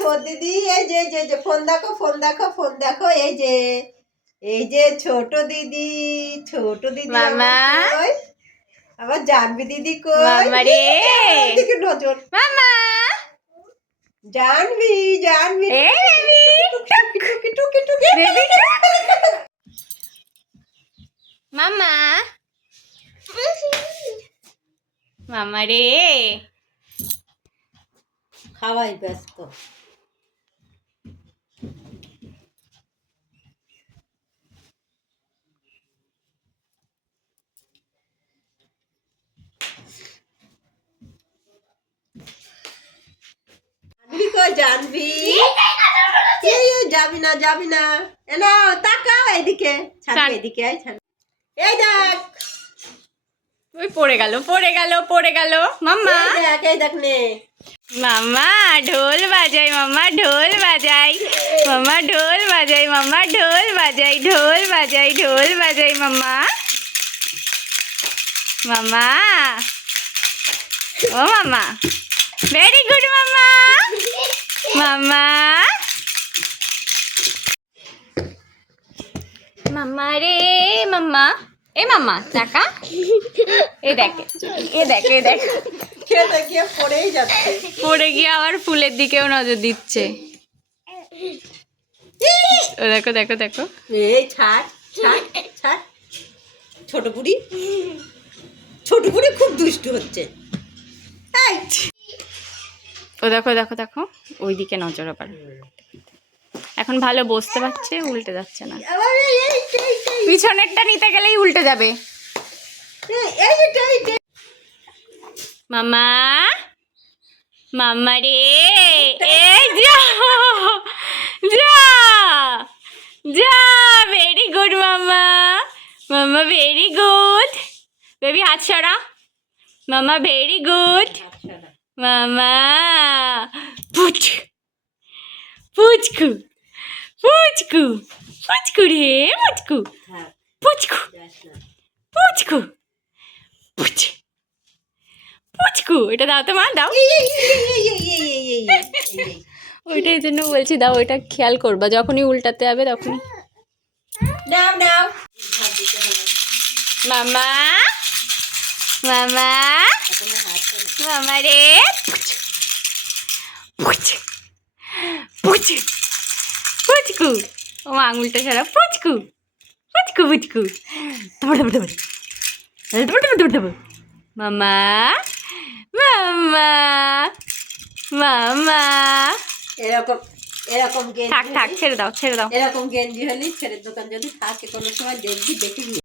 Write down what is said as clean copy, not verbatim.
ছোট দিদি এই যে ফোন দেখো ফোন দেখো ফোন দেখো এই যে ছোট দিদি মামা আবার জানবি দিদি কই মামা রে দিকে নজর মামা জানবি টুকি টুকি বেবি মামা মামা রে খাওয়াই ব্যস্ত জানবি যাবি না এনা তাকাও এইদিকে এদিকে এই দেখ ওই পড়ে গেল মাম্মা এই দেখ নে মাম্মা ঢোল বাজাই মাম্মা ঢোল বাজাই মাম্মা ঢোল বাজাই মাম্মা ঢোল বাজাই মাম্মা মাম্মা ও মাম্মা ভেরি গুড মাম্মা মাম্মা মাম্মা রে মাম্মা এ মাম্মা টাকা এ দেখ খেতে গিয়ে পড়েই যাচ্ছে পড়ে গিয়ে আবার ফুলের দিকেও নজর দিচ্ছে ও দেখো এই ছাড় ছোট বুড়ি খুব দুষ্টু হচ্ছে এই ও দেখো ওই দিকে নজর আবার এখন ভালো বসতে পারছে উল্টে যাচ্ছে না পিছনেরটা নিতে গেলেই উল্টে যাবে মামা মাম্মা রে এই যা ভেরি গুড মাম্মা ভেরি গুড বেবি হাত সরা মাম্মা ভেরি গুড মামা পুচকু রে পুচকু এটা দাও তো মা দাও ওইটাই জন্য বলছি দাও ওইটা খেয়াল করবা যখনই উল্টাতে যাবে তখনই নাও মামা মামা রে পুচকু ও আঙুলটা ছাড়া পুচকু মামা এরকম থাক ছেড়ে দাও এরকম গেঞ্জি হলে ছেলের দোকান যদি থাকে কোনো সময় দেখবি দেখে